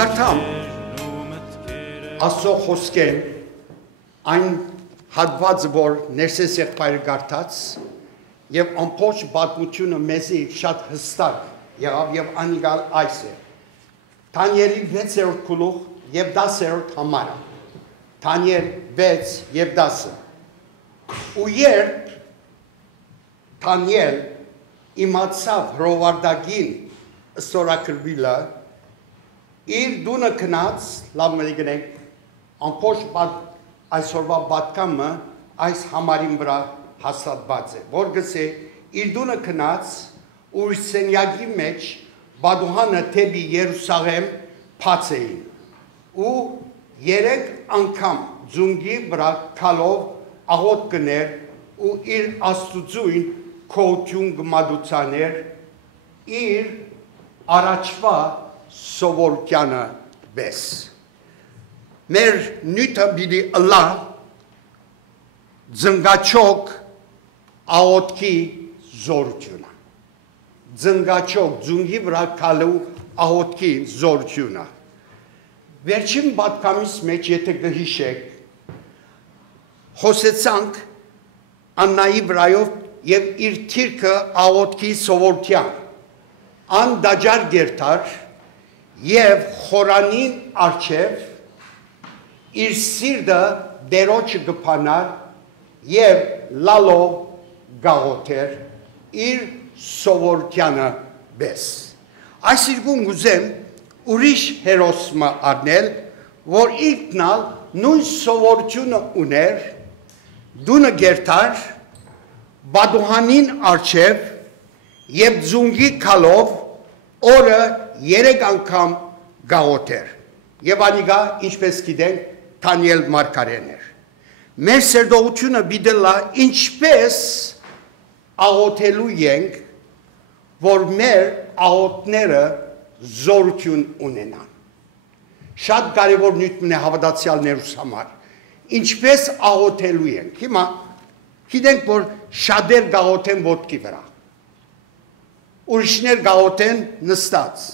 Կգարտամ Աստծո խոսքեն այն հատվածը, որ ներսես եղբայրը գարտած եւ ամբողջ պատմությունը մեզի շատ հստակ եղավ եւ անիգալ այս է Դանիելի 6-րդ գլուխ եւ 10-րդ համարը Դանիել 6 եւ 10 ու երբ Դանիել իմացավ հրովարտագին ստորագրվելը իր դունը գնաց լավ մեկնեք ամբողջ այսօրվա պատկամը այս համարին վրա հաստատված է որ գսե իր դունը գնաց ու սենյակի մեջ բադուհանը թեպի Երուսաղեմ փած էին ու 3 անգամ ձունգի վրա քալով աղոտ գներ ու իր աստուծույն քոթյուն գմադուցաներ իր առաջվա սովորությանը բես մեր նյութը բիդի ըլլա ձնգաչոք աղոտքի զորությունը ձնգաչոք ձունգի վրա քալու աղոտքի զորությունը վերջին պատկամից մեջ եթե կհիշեք խոսեցանք Աննայի վրայով եւ իր թիրքը աղոտքի սովորության ան դաջար գերտար եւ խորանին արչեւ իր սիրտը դերոջը գփանար եւ լալով գաղոթեր իր սովորությանը բես այս իրգուն գուզեմ ուրիշ հերոսմը առնել որ ինքնալ նույն սովորությունը ուներ դունը գերտար բադուհանին արչև և ձունգի քալով օրը 3 անգամ գաղոթեր և անիգա ինչպես գիտենք Դանիել մարգարեն էր մեր սերտողությունը բիդելա ինչպես աղոթելու ենք որ մեր աղոթները զորություն ունենան շատ կարևոր նյութ է հավատացյալներուս համար ինչպես աղոթելու ենք հիմա գիտենք որ շատեր գաղոթեն ոտքի վրա ուրիշներ գաղոթեն նստած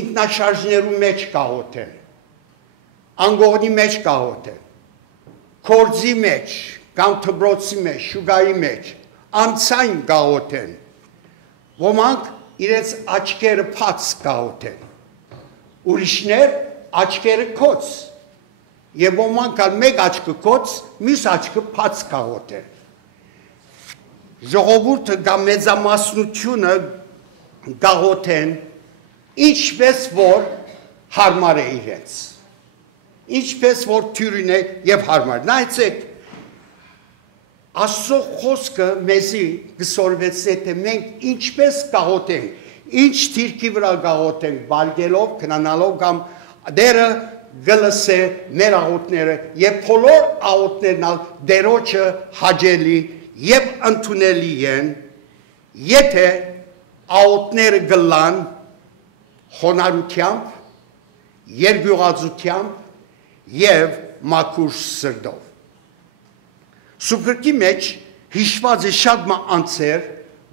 ինքնաշարժներու մեջ գաղոթեն անգողնի մեջ գաղոթեն կորձի մեջ կամ թբրոցի մեջ շուգայի մեջ անցայն գաղոթեն ոմանք իրենց աչքերը փած գաղոթեն ուրիշներ աչքերը կոց Եվ ոմանք ալ մեկ աչքը կոց, մյուս աչքը փած գաղոթեր։ Ժողովուրդը կամ մեծամասնությունը գաղոթեն, ինչպես որ հարմար է իրենց։ Ինչպես որ թյուրին է և հարմար։ Նայեցեք, Աստծո խոսքը մեզի գսորվեցնե, թե մենք ինչպես գաղոթենք, ինչ թիրքի վրա գաղոթենք, բարգելով, քնանալով կամ դերը գլսե մեր աղոթները և բոլոր աղոթներն ալ դերոջը հաջելի և ընդունելի են, եթե աղոթները գլան խոնարհությամբ, երկյուղածությամբ և մաքուր սրտով։ Սուբգրքի մեջ հիշված է շատ անձեր,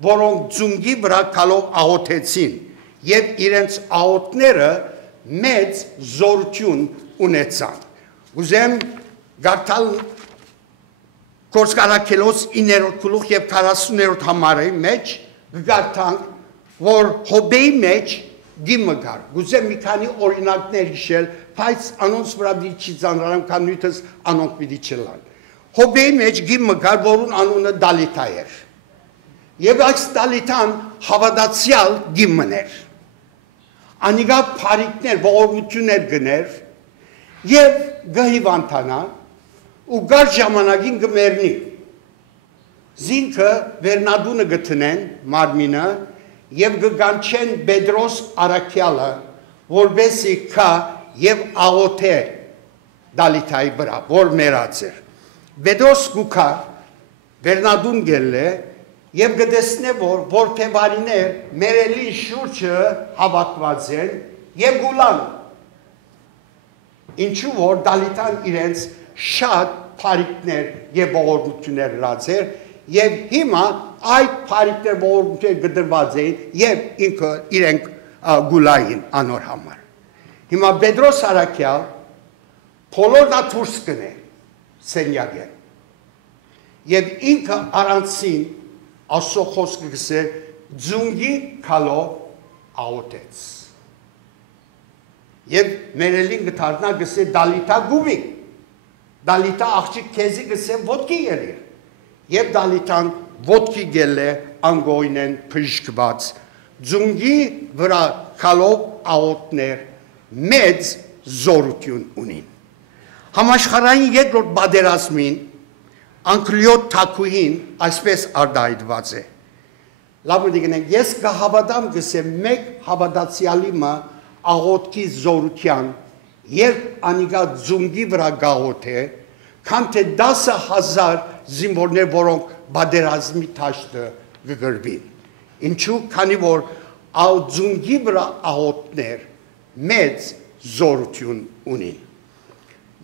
որոնք ձունգի վրա քալով աղոթեցին և իրենց աղոթները մեծ զորություն ունեցան։ Ուզեմ գարտալ Գործարաքելոս 9-րդ գլուխ և 40-րդ համարի մեջ գարտանք, որ Հոբեի մեջ գիմը գար։ Ուզեմ մի քանի օրինակներ հիշել, բայց անոնց վրա չի ծանրանում, քան նույնպես անոնք պիտի չլան։ Հոբեի մեջ գիմը գար, որուն անունը Դալիթա էր։ Եվ այս Դալիթան հավատացյալ գիմն էր։ Անիգա փարիկներ, ողորմություններ գներ և գհիվանդանա ու գար ժամանակին գմերնի։ Զինքը վերնադունը գտնեն մարմինը և գգանչեն Բեդրոս Արաքյալը, որբեսի կա և աղոթե Դալիթայի վրա, որ մերած էր։ Բեդրոս գուքա վերնադուն գել է և գտեսնե որ որբևարիներ մերելի շուրջը հավատված են և գուլան։ Ինչու որ Դալիթան իրենց շատ փարիկներ և ողորմություններ լացեր և հիմա այդ փարիկներ ողորմություններ գդրված էին և ինքը իրենք գուլային անոր համար։ Հիմա Պետրոս Արաքյալ բոլորն աթուրս կնե սենյակը։ Եվ ինքը առանցին Աստծո խոսքը գսե ձունգի քալով աղոթեց։ Եվ մերելին գթարնա գսե դալիթա գումի։ Դալիթա աղջիկ քեզի գսե ոտքի ելիր։ Եվ դալիթան ոտքի գել է անգոյնեն փժկված։ Ձունգի վրա քալով աղոթներ մեծ զորություն ունին։ Համաշխարհային երկրորդ պատերազմին Անկլիոտ Թակուհին այսպես արտահայտված է։ Լավ դիգնենք, ես կհավատամ գսեմ մեկ հավատացյալի մը աղոթքի զորության, երբ անիգա ձունգի վրա գաղոթե, քան թե 10,000 զինվորներ, որոնք պատերազմի թաշտը գգրվին։ Ինչու, քանի որ ալ ձունգի վրա աղոթներ մեծ զորություն ունին։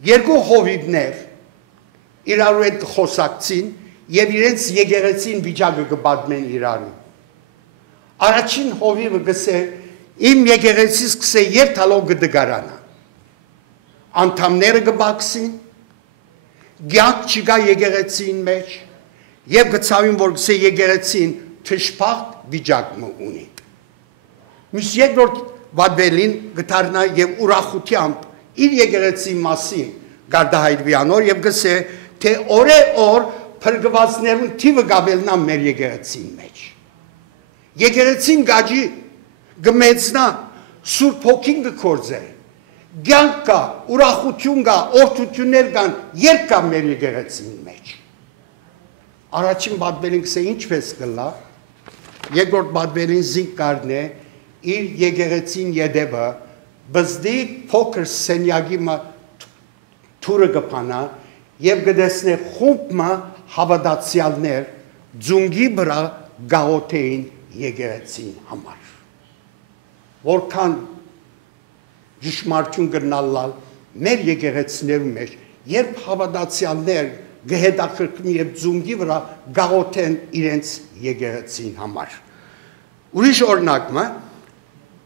Երկու հովիվներ իրարու հետ խոսակցին եւ իրենց եկեղեցին վիճակը կպատմեն իրարու։ Առաջին հովիվը գսե իմ եկեղեցիս գսե երթալով կդգարանա։ Անդամները կբաքսին, գյանք չկա եկեղեցին մեջ եւ գցավին որ գսե եկեղեցին թշփախտ վիճակը ունի։ Մյուս երկրորդ վադվելին գտարնա եւ ուրախությամբ իր եկեղեցի մասին գարդահայտվի անոր եւ գսե թե օր փրկվածներուն թիվը գաբելնա մեր եկեղեցին մեջ։ Եկեղեցին գաջի գմեցնա Սուրբ Հոգին կգործե։ Կյանք կա, ուրախություն կա, օրհնություններ կան, երբ կա մեր եկեղեցին մեջ։ Առաջին պատվերին գսե ինչպես կլա, երկրորդ պատվերին զինք կառնե իր եկեղեցին յետևը բզդի փոքր սենյակի մը թուրը կփանա եւ գտեսնե խումբը հավատացյալներ ձունգի վրա գաղոթեին եկեղեցին համար։ Որքան ճշմարտություն կնալալ մեր եկեղեցիներու մեջ, երբ հավատացյալներ գհետաքրքրին եւ ձունգի վրա գաղոթեն իրենց եկեղեցին համար։ Ուրիշ օրինակը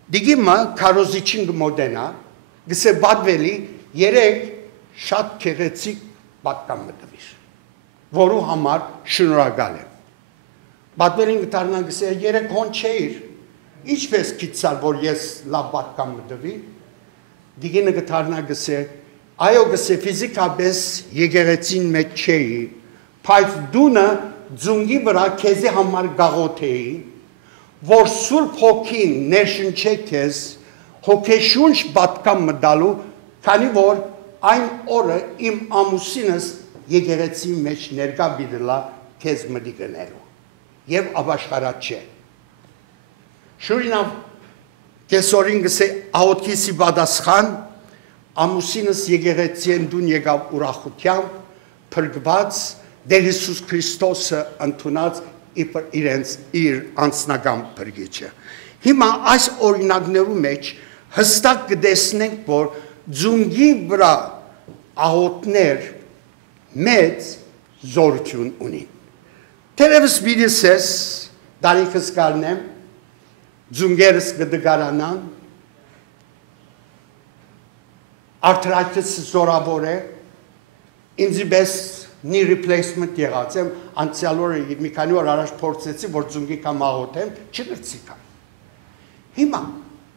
դիգիմը քարոզիչին գմոդենա գսե բադվելի երեք շատ քեղեցիկ պատկան մտվիր, որու համար շնորհակալ եմ։ Բադվելին գտարնան գսե երեք հոն չէիր, ինչպես գիծար, որ ես լավ պատկան մտվի, դիգինը գտարնա գսե, այո գսե ֆիզիկապես եկեղեցին մեջ չէի, բայց դունը ձունգի վրա քեզի համար գաղոթեի, որ Սուրբ Հոգին ներշնչե քեզ, հոգեշունչ պատկան մտալու, քանի որ այն օրը իմ ամուսինս եկեղեցի մեջ ներկա բիդլա քեզ մտի գնելու եւ ապաշխարած չէ։ Շուրինավ կեսորին գսե աղոթքիսի պատասխան ամուսինս եկեղեցին դուն եկավ ուրախությամբ փրկված Տեր Հիսուս Քրիստոսը ընդունած իր անձնական փրկիչը։ Հիմա այս օրինակներու մեջ հստակ կտեսնենք, որ ձունգի վրա աղոթներ մեծ զորություն ունին։ Թերևս բիդիսես դարիքս կարնեմ, ձունգերս կդգարանան, արդրայքս զորավոր է, ինձի բես նի replacement եղած եմ, անցյալ օրը մի քանի օր առաջ փորձեցի, որ ձունգի կամ աղոթեմ, չգրծի կա։ Հիմա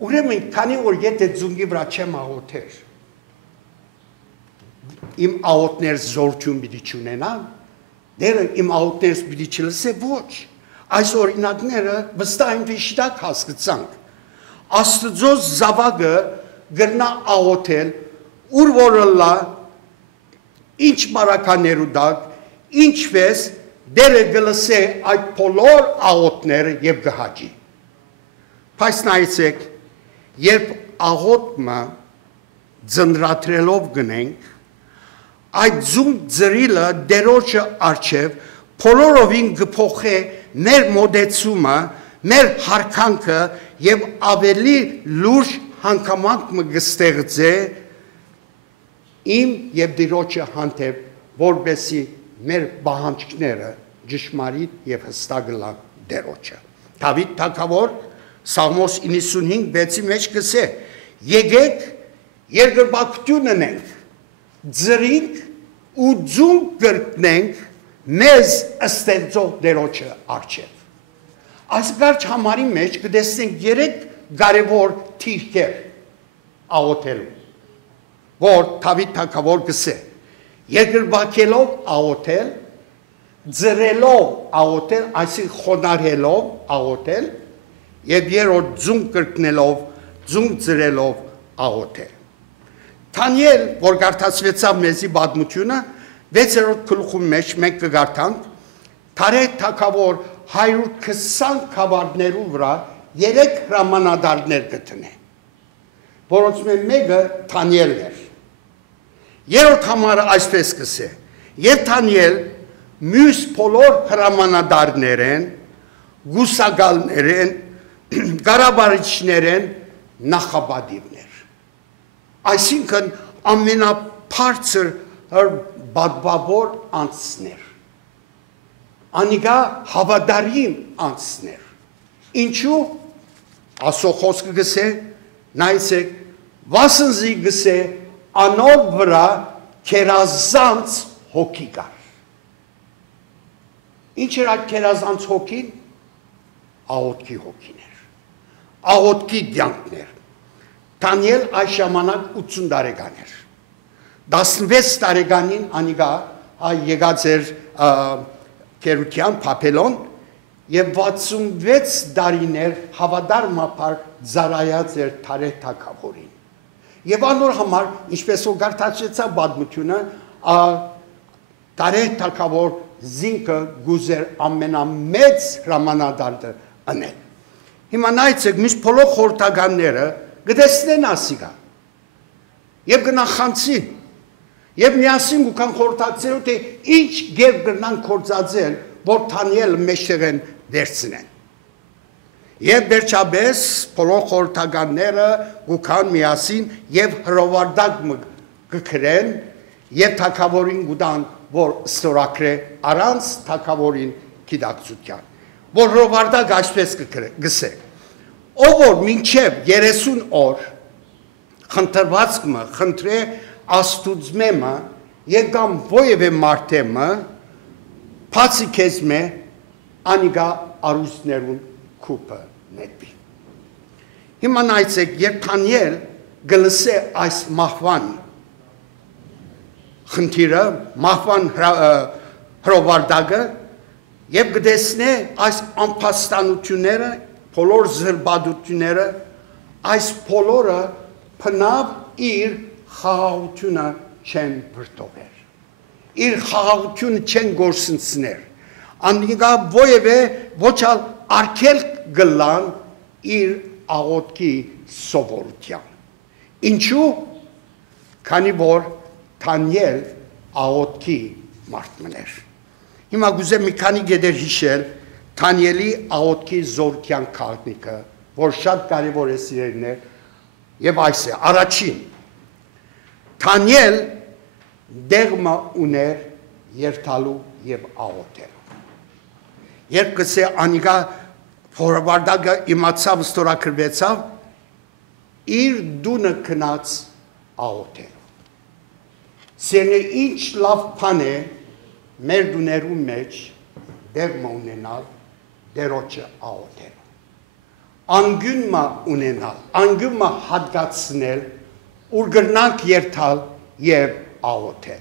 ուրեմն քանի որ եթե ձունգի վրա չեմ աղոթեր, իմ աղոթներ զորություն պիտի չունենան, դերը իմ աղոթներս պիտի չլսե ոչ, այս օրինակները վստահ այնպես շտակ հասկացանք, Աստծո զավակը գրնա աղոթել, ուր որը լա, ինչ մարականերու դակ, ինչպես դերը գլսե այդ բոլոր աղոթները եւ գհաջի։ Բայց նայեցեք, երբ աղոթը ձնրատրելով գնենք, այդ ձուն ձրիլը դերոջը արջև բոլորովին գփոխե մեր մոդեցումը, մեր հարկանքը եւ ավելի լուրջ հանգամանք մգստեղծե իմ եւ դերոջը հանդեպ, որբեսի մեր բանջկները ճշմարիտ եւ հստակ լան դերոջը։ Դավիթ թագավոր Սաղմոս 95:6-ի մեջ գսե. եկեք երկրպագություն ունենք, ձրինք ու ձուն կրկնենք մեզ ստեղծող Տերոջը առջև։ Այս կարճ համարի մեջ կտեսնենք 3 կարևոր թիրքեր աղոթելու, որ Դավիթ թագավոր գսե, երկրպագելով աղոթել, ձրելով աղոթել, այսինքն խոնարհելով աղոթել, եւ երրորդ ձուն կրկնելով, ձուն ձրելով աղոթել։ Դանիել, որ կարդացվեցավ մեզի պատմությունը, 6-րդ գլխում մեջ մենք կգարթանք, Դարեհ թագավոր 120 քավարներու վրա 3 հրամանատարներ գտնե, որոնց մեկը Դանիելն էր։ Երրորդ համարը այսպես կսե. եւ Դանիել մյուս բոլոր հրամանատարներեն, գուսակալներեն, կառավարիչներեն նախապատիվներ։ Այսինքն ամենաբարձր բադբավոր անձներ։ Անիգա հավատարիմ անձներ։ Ինչու ասո խոսքը գսե, նայեցեք, վասնզի գսե անոր վրա քերազանց հոգի կար։ Ինչ էր այդ քերազանց հոգին? Աղոթքի հոգին էր։ Աղոթքի կյանքն էր։ Դանիել այս ժամանակ 80 տարեկան էր։ 16 տարեկանին անիգա եկած էր Կերուկյան Փափելոն եւ 66 տարիներ հավատարմապար ծառայած էր Դարեհ թագավորին։ Եվ անոր համար, ինչպես որ գարտացեցա պատմությունը, Դարեհ թագավոր զինքը գուզեր ամենամեծ հրամանատարը անել։ Հիմա նայեցեք, միշտ բոլոր խորհրդականները գտեսնեն ասիգա եւ գնախանցին եւ միասին ու կան խորհրդակցելու թե ինչ գեւ կրնան կործածել, որ Դանիելը մեջտեղեն դերցնեն։ Եվ վերջապես բոլոր խորհրդականները գուքան միասին եւ հրովարտակ կգրեն եւ թագավորին գուտան, որ ստորակրե առանց թագավորին գիտակցության, որ հրովարտակ այսպես գսե, ով որ մինչև 30 օր խնդրվածքը խնդրե աստուծմեմը եկամ ովևէ մարդեմը բացի քեզ մե անիգա արուսներուն կուպը նետվի։ Հիմա նայեցեք, երբ Դանիել գլսե այս մահվան խնդիրը, մահվան հրովարտակը եւ գտեսնե այս անփաստանությունները, բոլոր զրբադությունները, այս բոլորը փնավ իր խաղաղությունը չեն վրդովեր, իր խաղաղությունը չեն գործընծներ, անիկա ովևէ ոչ արգել գլան իր աղոթքի սովորության։ Ինչու? Քանի որ Դանիել աղոթքի մարդն էր։ Հիմա գուզեմ մի քանի գեդեր հիշել Դանիելի աղոթքի զորքյան քարտիկը, որ շատ կարևոր է սիրելիներ, եւ այս է, առաջին Դանիել դեղմը ուներ երթալու եւ աղոթելու։ Երբ գսե անիգա հորվարդակը իմացավ ստորակրվեցավ, իր դունը քնած աղոթելու։ Սենե ինչ լավ բան է մեր դուներու մեջ դեղմը ունենալ, Տերոջը աղոթելու։ Անգյունը ունենալ, անգյունը հատկացնել, ուր գրնանք երթալ եւ աղոթել։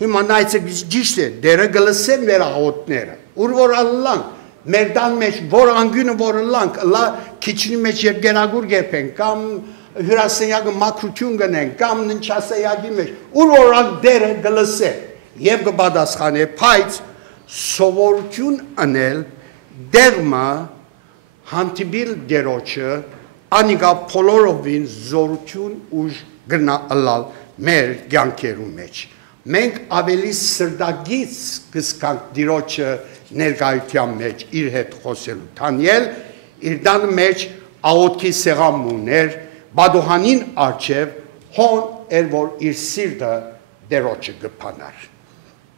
Հիմա նայեցեք, ճիշտ է, դերը գլսեն մեր աղոթները, ուր որ ալլանք, մեր դան մեջ, որ անգյունը որ ըլլանք, ըլլա քիչնի մեջ երբ գերագուր գերպեն, կամ հյուրասենյակը մաքրություն գնեն, կամ ննչասենյակի մեջ, ուր որ դերը գլսե եւ կպատասխանե, բայց սովորություն անել դեղմը հանդիպիլ Տերոջը անիգա բոլորովին զորություն ուժ գնա ըլլալ մեր կյանքերու մեջ։ Մենք ավելի սրտագից կսկանք Տերոջը ներկայության մեջ իր հետ խոսելու։ Դանիել իր դան մեջ աղոթքի սեղան ուներ, բադոհանին առջև հոն էր, որ իր սիրտը Տերոջը գփանար։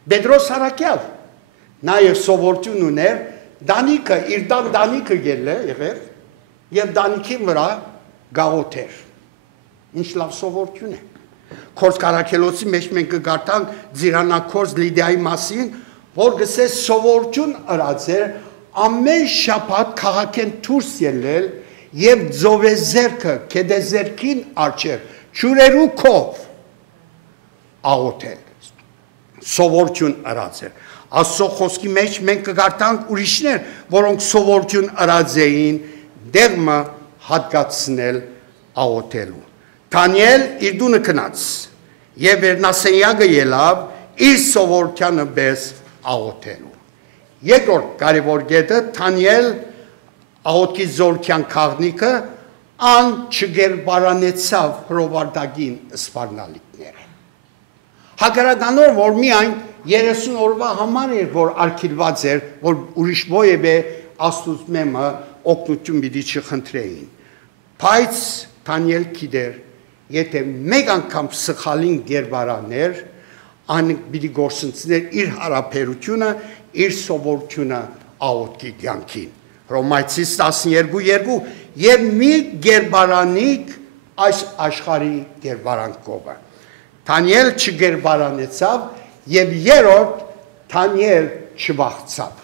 Պետրոս Արաքյալ նաև սովորություն ուներ, դանիքը, իր դանիքը ելը եղեր, եւ դանիքի վրա գաղոթեր։ ինչ լավ սովորություն է։ Քորս Կարաքելոցի մեջ մենք կգարտանք Ձիրանաքորս Լիդիայի մասին, որ գսես սովորություն ըրած էր ամեն շաբաթ քաղաքեն դուրս ելնել եւ ձովեզերքը կեդեզերքին արջեր ճուրերու կով աղոթել սովորություն ըրած էր Աստծո խոսքի մեջ մենք կգարտանք ուրիշներ որոնք սովորություն ըրած էին դեղմը հատկացնել աղոթելու Դանիել իր դունը գնաց եւ վերնասենյակը ելավ իր սովորությանը պես աղոթելու Երկրորդ կարևոր կետը Դանիել աղոթքի զորքյան քաղնիկը ան չգերբարանեցավ հրովարտագին սպառնալիքները Հակառականոր որ միայն 30 օրվա համար էր որ արգելված էր որ ուրիշ ովևէ Աստծուց մեմը օգնություն պիտի չխնդրեին բայց Դանիել գիտեր եթե մեկ անգամ սխալին գերբարաներ ան պիտի գործընծներ իր հարաբերությունը իր սովորությունը աղոթքի կյանքին Հռոմայացիս 12:2 եւ մի գերբարանիկ այս աշխարհի գերբարանքովը Դանիել չգերբարանեցավ եւ երրորդ Դանիել չվախցավ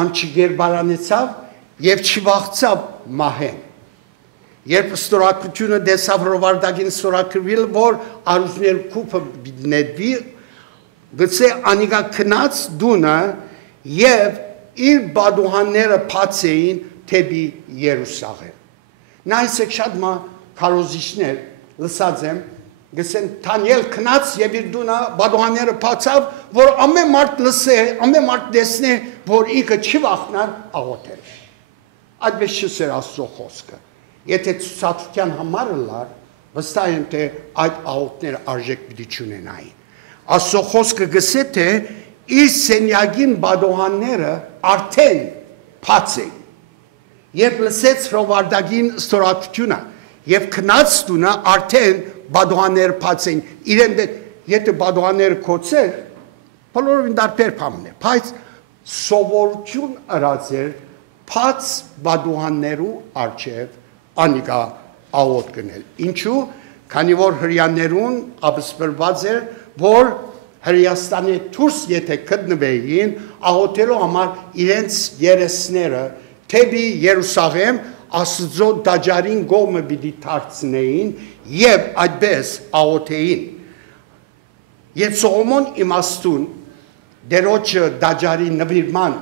ան չգերբարանեցավ եւ չվախցավ մահեն Երբ ստորակությունը դեսավ հրովարտագին ստորակրվել, որ արուզներ կուպը նետվի, գծե անիգա կնաց դունը և իր բադուհանները պաց էին թեպի Երուսաղեմ։ Նա այսեք շատ մա կարոզիշներ լսած եմ, գսեն Դանիել կնաց և իր դունը բադուհանները պացավ, որ ամեն մարդ լսե, ամեն մարդ դեսնե, որ ինքը չի վախնար աղոթել։ Այդպես չսեր Աստծո խոսքը։ Եթե ցուցադրության համար լար, վստահ եմ թե այդ աղոթները արժեք պիտի չունենային։ Աստծո խոսքը գսե թե իր սենյակին բադոհանները արդեն փած էին։ Երբ լսեց հրովարտագին ստորացությունը եւ քնած տունը արդեն բադոհանները փած էին։ Իրեն եթե բադոհանները կոչեր, բոլորովին դարբեր բան է, բայց սովորություն ըրած էր փած բադոհաններու արչեւ անիկա աղոթ գնել։ Ինչու, քանի որ հрьяաներուն ապսպրված էր, որ Հրեաստանի դուրս եթե գտնվեին, աղոթելու համար իրենց երեսները թեպի Երուսաղեմ Աստծո դաջարին գոմը պիտի դարձնեին եւ այդպես աղոթեին։ Երբ Սողոմոն իմաստուն դերոջը դաջարի նվիրման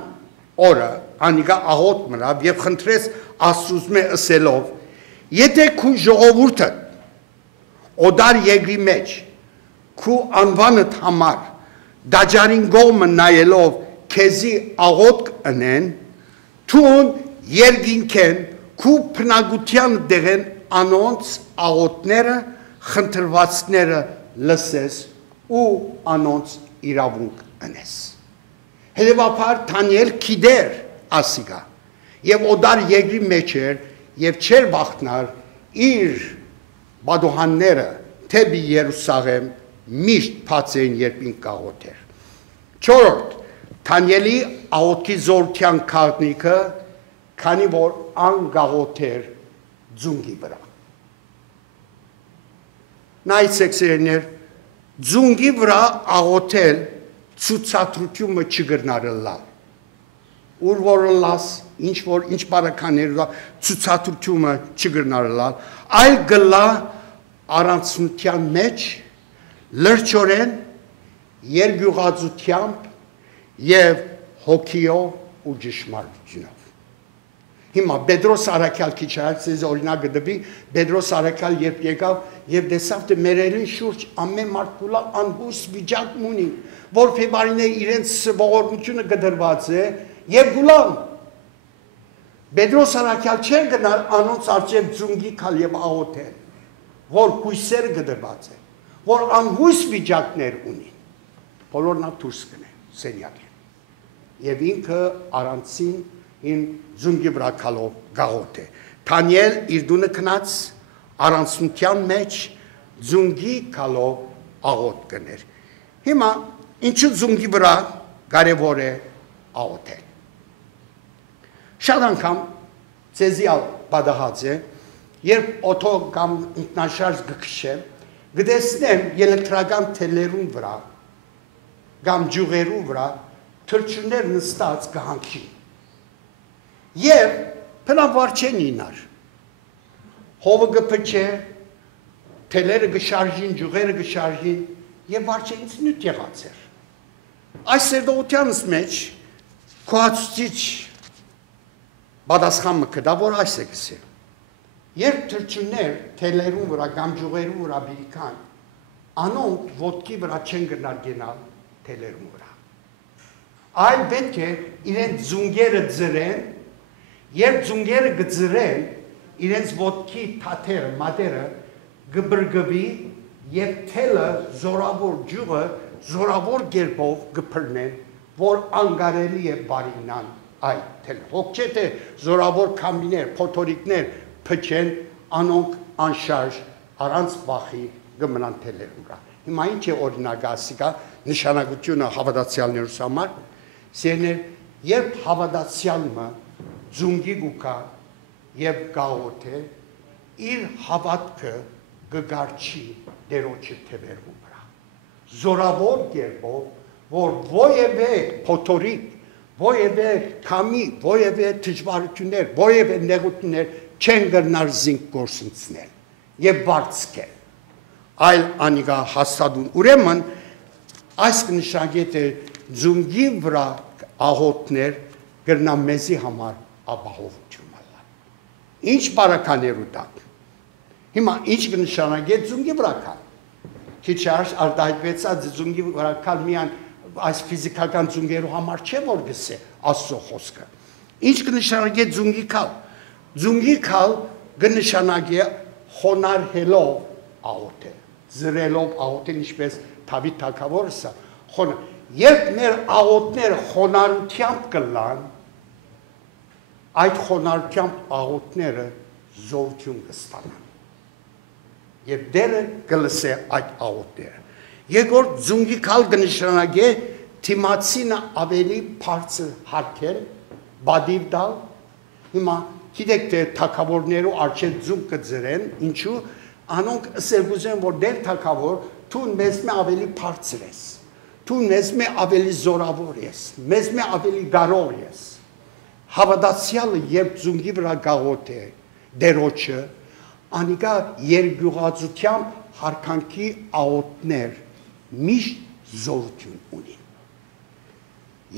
օրը անիկա աղոթ մնավ եւ խնդրեց Աստծուց մե ըսելով Եթե քու ժողովուրդը օդար երկրի մեջ քու անվանդ համար դաջարին գոմը նայելով քեզի աղոթք ընեն թուն երգինքեն քու փնագության դեղեն անոնց աղոթները խնդրվածքները լսես ու անոնց իրավունք ընես Հետևաբար Դանիել գիտեր ասիգա եւ օդար երկրի մեջ էր եւ չեր վախնար իր բադոհանները թեպի Երուսաղեմ միշտ փած էին երբ ինք աղոթեր։ Չորրորդ Դանիելի աղոթքի զորության քաղնիկը քանի որ անգաղոթեր ձունգի վրա։ Նայեցեք սերներ ձունգի վրա աղոթել ցուցադրությունը չգրնարելա։ Ուր որը լաս ինչ որ ինչ բարականեր ցուցադրությունը չգրնարելա այլ գլա առանցնության մեջ լրջորեն երգյուղածությամբ եւ հոգիով ու ճշմարտությունով Հիմա Պետրոս Արաքյալ քիչ այցես օրինակ գտվի Պետրոս Արաքյալ երբ եկավ եւ տեսավ թե մերերին շուրջ ամեն մարդ կուլա անհուս վիճակում ունի որ ֆեբարինե իրենց ողորմությունը գդրված է եւ գուլան Պետրոս Արաքյալ չէր գնալ անոնց արջև ձունգի քալ եւ աղոթել որ կույսերը գդրված է որ անհույս վիճակներ ունի բոլորն դուրս գնեն սենյակին եւ ինքը առանցին in ձունգի վրա քալով գաղոթ է Դանիել իր դունը քնած առանցնության մեջ ձունգի քալով աղոթ կներ Հիմա ինչու ձունգի վրա կարևոր է աղոթել Շատ անգամ ցեզիալ պատահած է երբ օտո կամ ինքնաշարժ գքշեմ, գտեսնեմ էլեկտրական թելերուն վրա, կամ ջուղերու վրա, թրջուններ նստած կհանքի։ Եվ բնավար չեն ինար։ Հովը գպչե, թելերը գշարժին, ջուղերը գշարժին, և վարջենից նյութ եղած էր։ Այս սերդողությանս մեջ կոացուցիչ բադասխան մը կդա, որ այս է գսել։ Երբ թրջուններ թելերուն վրա կամ ջուղերու վրա բիրիկան, անոնք ոտքի վրա չեն գնար գենալ թելերուն վրա։ Այլ պետք է իրենց ձունգերը ձրեն, երբ ձունգերը գձրեն, իրենց ոտքի թաթերը, մատերը գբրգվի և թելը զորավոր ջուղը զորավոր գերբով գպրնեն, որ անգարելի է բարինան այդ թելը։ Հոգ չէ թե զորավոր կամիներ, փոթորիկներ փչեն, անոնք անշարժ առանց վախի գմնան թելերու վրա։ Հիմա ինչ է օրինակ ասիկա նշանակությունը հավատացյալներուս համար, սերներ, երբ հավատացյալը ձունգի գուկա և գաղոտ է, իր հավատքը գգարջի դերոջի թևերու վրա։ Զորավոր գերբով, որ ոևէ փոթորիկ, ոևէ կամի, ոևէ դժվարություններ, ոևէ նեղություններ չեն գնար զինք գործընծնել և բարձկել, այլ անիգա հաստատուն։ Ուրեմն, այս կնշագետ է ձունգի վրա աղոտներ գրնա մեզի համար ապահովություն ալա։ Ինչ բարականերու տակ։ Հիմա ինչ կնշանագետ ձունգի վրա կալ։ Քիչ արժ արտահայտվեցած ձունգի վրա կալ միան այս ֆիզիկական ձունգերու համար չէ որ գսե Աստծո խոսքը։ Ինչ կնշանագետ ձունգի կալ։ Ձունգի կալ կնշանագե խոնարհելով աղոթել, զրելով աղոթել ինչպես Դավիթ թագավորը խոն երբ մեր աղոթները խոնարհությամբ կլան, այդ խոնարհությամբ աղոթները զորություն կստանան։ Եվ դերը կլսե այդ աղոթները։ Երկրորդ ձունգի կալ կնշանակե թիմացինը ավելի բարձր հարկել, բադիվ տալ։ Հիմա գիտեք թե թագավորներու առջև ձուն կձրեն, ինչու անոնք ըսել գուզեն որ դեր թագավոր թուն մեզ մե ավելի բարձր ես, թուն մեզ մե ավելի զորավոր ես, մեզ մե ավելի գարող ես։ Հավատացյալը երբ ձունգի վրա գաղոթ է դերոջը, անիկա երկյուղածությամբ հարկանքի աղոթներ միշտ զորություն ունին։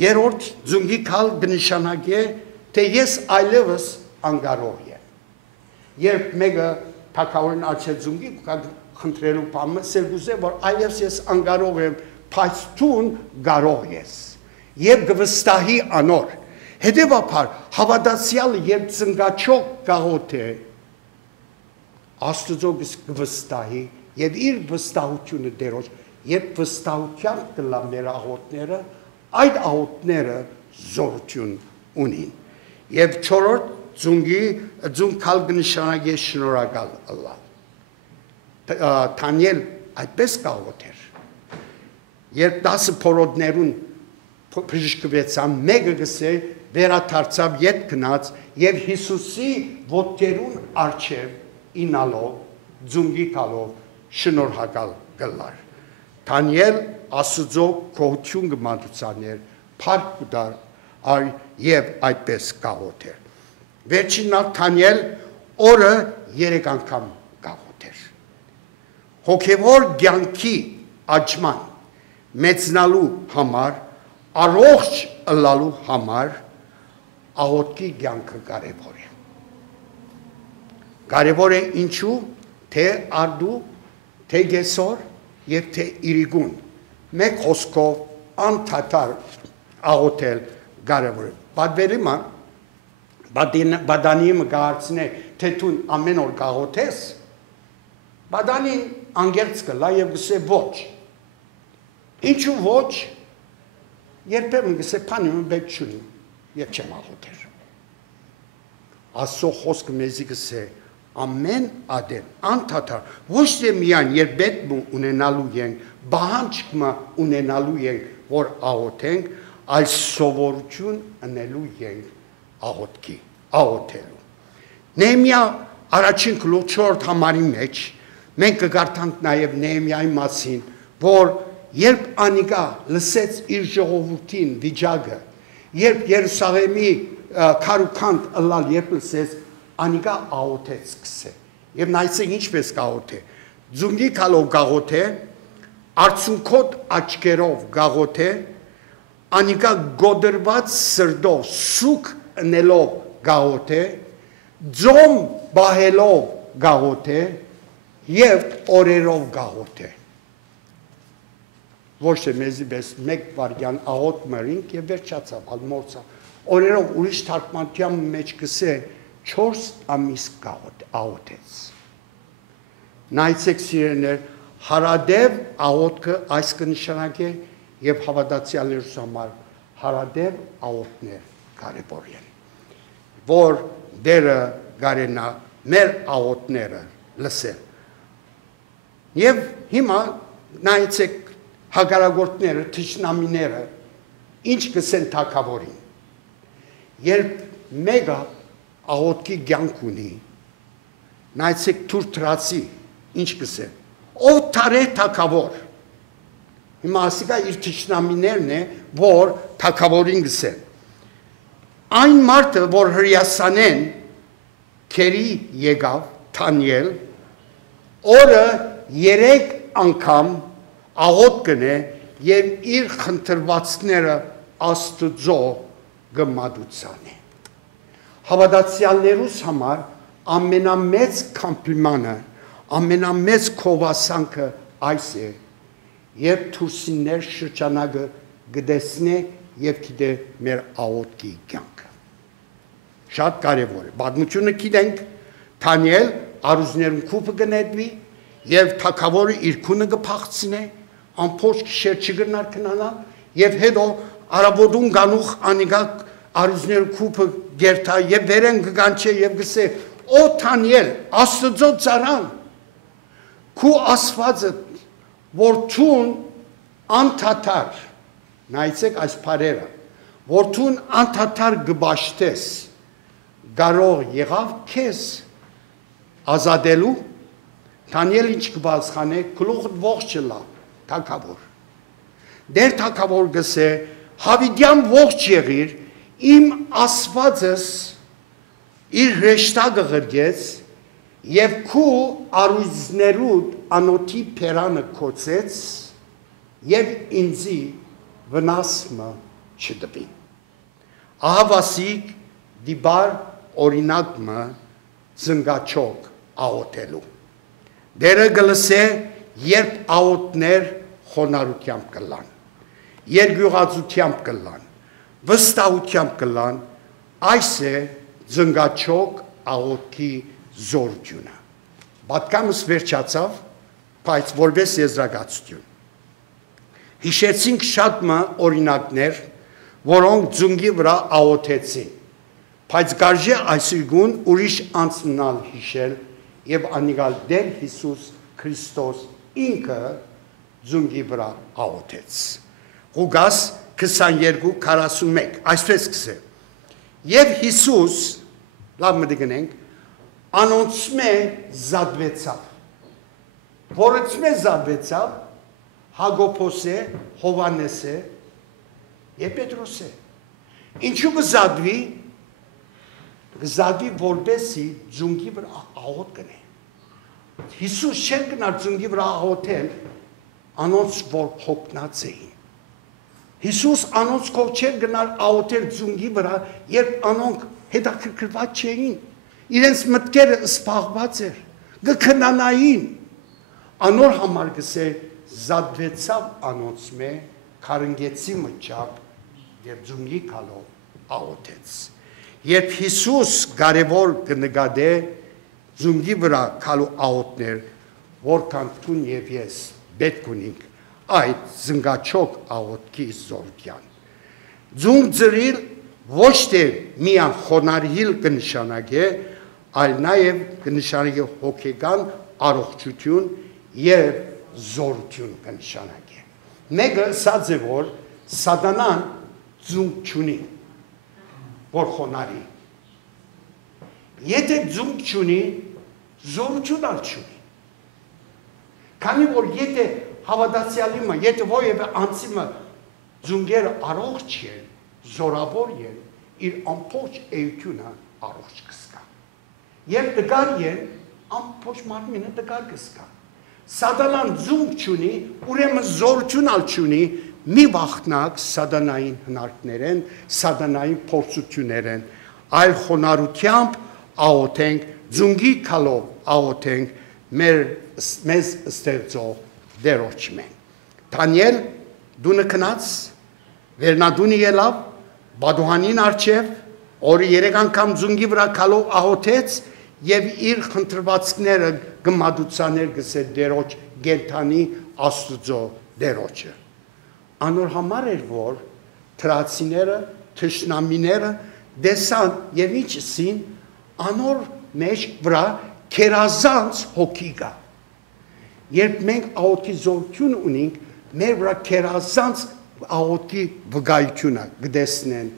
Երրորդ ձունգի կալ կնշանակե թե ես այլևս անգարող եմ։ Երբ մեկը թագավորին առջև ձունգի խնդրելու բանը սերգուզե որ այլևս ես անգարող եմ, բայց թուն գարող ես եւ գվստահի անոր։ Հետևաբար հավատացյալը երբ ծնգաչոք գաղոթ է Աստծո գվստահի եւ իր վստահությունը դերոջ երբ վստահությամբ կլա մեր աղոթները այդ աղոթները զորություն ունին եւ չորրորդ ձուն կալ կնշանակե շնորհակալ ըլլալ Դանիել այդպես գաղոթեր երբ 10 փորոդներուն բժշկվեցան մեկը գսե վերադարձավ ետ գնաց եւ Հիսուսի ոտքերուն առջև ինալով ձունգի կալով շնորհակալ գլար Դանիել Աստծո գոհություն կմատուցաներ փառք կտար այ եւ այդպես գաղոթեր վերջին Դանիել օրը 3 անգամ գաղոթեր հոգեվոր կյանքի աճման մեծնալու համար առողջ ըլլալու համար աղոթքի կյանքը կարևոր է կարևոր է ինչու թե արդու թե գեսոր եւ թե իրիգուն մեկ խոսքով անթաթար աղոթել կարևոր է պատվերիմա բադանիը գարցնե թե դու ամեն օր գաղոթես բադանին անգերց կլա եւ գսե ոչ ինչու ոչ երբեմն գսե փանիմը բեք չունի եւ չեմ աղոթեր Աստծո խոսքը մեզի գսե ամեն ադեն անթաթար ոչ թե միայն երբ պետք ունենալու ենք բանջկը ունենալու ենք որ աղոթենք այլ սովորություն ունենալու ենք աղոթքի աղոթելու Նեհեմիա առաջին գլուխ 4 համարի մեջ մենք կգարտանք նաև Նեհեմիայի մասին, որ երբ անիկա լսեց իր ժողովրդին վիճակը, երբ Երուսաղեմի քարուքանդ ըլլալ երբ լսեց, անիկա աղոթեց սկսե։ Եվ նայեցեք ինչպես կաղոթե։ Ձունգի կալով գաղոթե, արցունքոտ աչքերով գաղոթե, անիկա գոդրված սրդով սուկ ընելով գաղոթե, ձոմ բահելով գաղոթե և օրերով գաղոթե։ Ոչ թե մեզի պես մեկ վարգյան աղոտ մրինք և վերջացավ, ալմորցավ։ Օրերով ուրիշ թարգմանության մեջ կսե 4 ամիս աղոթեց։ Նայցեք սիրեներ, հարադև աղոթքը այս կնշանակե և հավատացյալներուս համար հարադև աղոթներ կարևոր են, որ դերը գարենա մեր աղոթները լսել։ Եվ հիմա նայեցեք հագարագործները, թշնամիները, ինչ կսեն թագավորին։ Երբ մեկը աղոթքի կյանք ունի, նայեցեք թուր թրացի, ինչ կսեն, ով թարե թագավոր։ Հիմա ասիկա իր թշնամիներն է, որ թագավորին կսեն։ Այն մարդը, որ հրյասանեն, քերի եկավ, Թանիել, օրը 3 անգամ աղոտ կնե և իր խնդրվածները Աստծո գմադության է։ Հավատացյալներուս համար ամենամեծ կամպլիմանը, ամենամեծ քովասանքը այս է, երբ թուրսիններ շրջանակը գտեսնե և գիտե մեր աղոթքի կյանքը։ Շատ կարևոր է։ Պատմությունը գիտենք, Թանիել առուզներուն քուփը կնետվի և թագավորը իր քունը կփախցնե, ամփոփ գիշեր չգնար քնանալ եւ հետո արաբոդուն գանուխ անիգա արուզներ քուփը գերտա եւ վերեն կգանչե եւ գսե օ Թանիել Աստծո ծառան քու ասվածը որ ցուն անթաթար նայեցեք այս բարերը որ ցուն անթաթար գբաշտես գարող եղավ քեզ ազատելու Թանիել ինչ կբացխանե գլուխը ողջ չլա թագավոր դեր թագավոր գսե հավիդյան ողջ եղիր իմ ասվածս իր հեշտագը ղրգեց և քու արույզներուդ անոթի պերանը կոցեց և ինձի վնասմը չդվի ահավասիկ դիբար օրինակմը զնգաչոք աղոթելու դերը գլսե երբ աղոթներ խոնարհությամբ կլան երկյուղածությամբ կլան վստահությամբ կլան այս է զնգաչոք աղոթքի զորությունը պատկամս վերջացավ բայց որպես եզրակացություն հիշեցինք շատ օրինակներ որոնք ձունգի վրա աղոթեցին բայց կարժե այսուգուն ուրիշ անցնալ հիշել և անիգալ դեր Հիսուս Քրիստոս ինքը ձունգի վրա աղոթեց Ղուկաս 22:41 այսպես կսե և Հիսուս լավ մտգնենք անոնցմե զատվեցավ որոցմե զատվեցավ Հակոբոսե Հովանեսե և Պետրոսե ինչու կզատվի գզատվի որպեսի ձունգի վրա աղոթ կնե Հիսուս չեր գնար ձունգի վրա աղոթել անոնց որ հոգնած էին Հիսուս անոնց կով չեր գնար աղոթել ձունգի վրա երբ անոնք հետաքրքրված չէին իրենց մտքերը սփաղված էր գքնանային անոր համար գսե զատվեցավ անոնց մե քարնգեցի մճապ եւ ձունգի կալով աղոթեց երբ Հիսուս կարևոր կնկատե ձունգի վրա կալու աղոթներ որքան տուն եւ ես պետք ունենք այդ զնգաչոք աղոթքի զորության ձունգ ծրիլ ոչ թե միան խոնարհիլ կնշանակե այլ նաև կնշանակե հոգեկան առողջություն եւ զորություն կնշանակե մեկը ասած է որ սատանան ձունգ չունի որ խոնարհի եթե ձունգ չունի զորություն ալչունի։ Քանի որ եթե հավատացյալիմը, եթե ովևէ անձիմը ձունգերը առողջ են, զորավոր են, իր ամբողջ էությունը առողջ կսկա։ Երբ դգար են, ամբողջ մարմինը դգար կսկա։ Սատանան ձունգ չունի, ուրեմն զորություն ալչունի, մի վախտնակ սատանային հնարքներեն, սատանային փորձություններեն, այլ խոնարհությամբ աղոթենք, ձունգի քալով աղոթենք մեզ ստեղծող Տերոջմեն։ Դանիել դունը քնած, վերնադունի ելավ, Բադուհանին առջև, օրը 3 անգամ ձունգի վրա քալով աղոթեց եւ իր խնդրվածքները գմադուցաներ գսել Տերոջ գենթանի Աստուծո Տերոջը։ Անոր համար էր որ թրացիները, թշնամիները դեսան եւ ինչսին անոր մեջ վրա քերազանց հոգի գա։ Երբ մենք աղոթի զորություն ունենք, մեր վրա քերազանց աղոթի վկայությունը գտեսնեն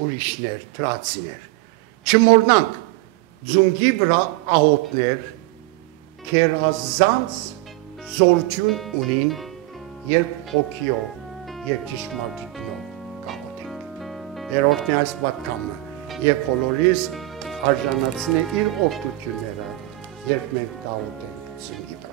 ուրիշներ, թրացիներ։ Չմոռնանք ձունգի վրա աղոթներ քերազանց զորություն ունին, երբ հոգիով եւ ճշմարտությունով կաղոթենք։ Երրորդն այս պատկամը եւ բոլորիս արժանացնե իր օգնությունները, երբ մենք կաղոթենք ձունգի վրա։